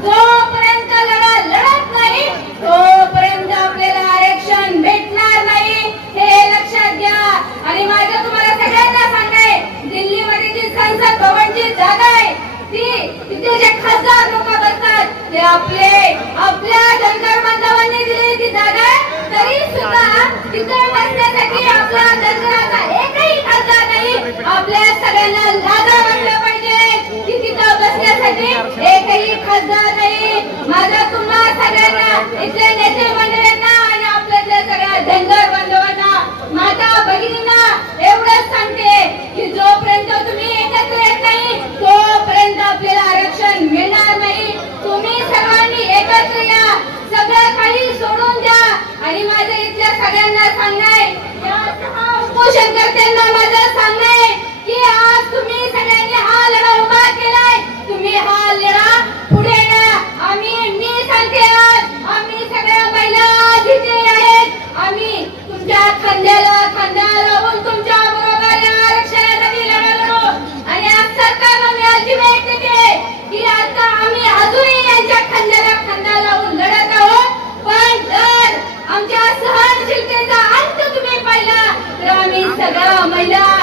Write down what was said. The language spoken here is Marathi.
जोपर्यंत लढा नाही तोपर्यंत आपल्याला आरक्षण भेटणार नाही. हे लक्षात घ्या. आणि माझं तुम्हाला सगळ्यांना सांगाय दिल्लीमध्ये जी संसद आहे ती तिथे जे लोक बसतात ते आपले आपल्या धनगर बांधवांनी दिलेली સગા મિત સગા મૈદા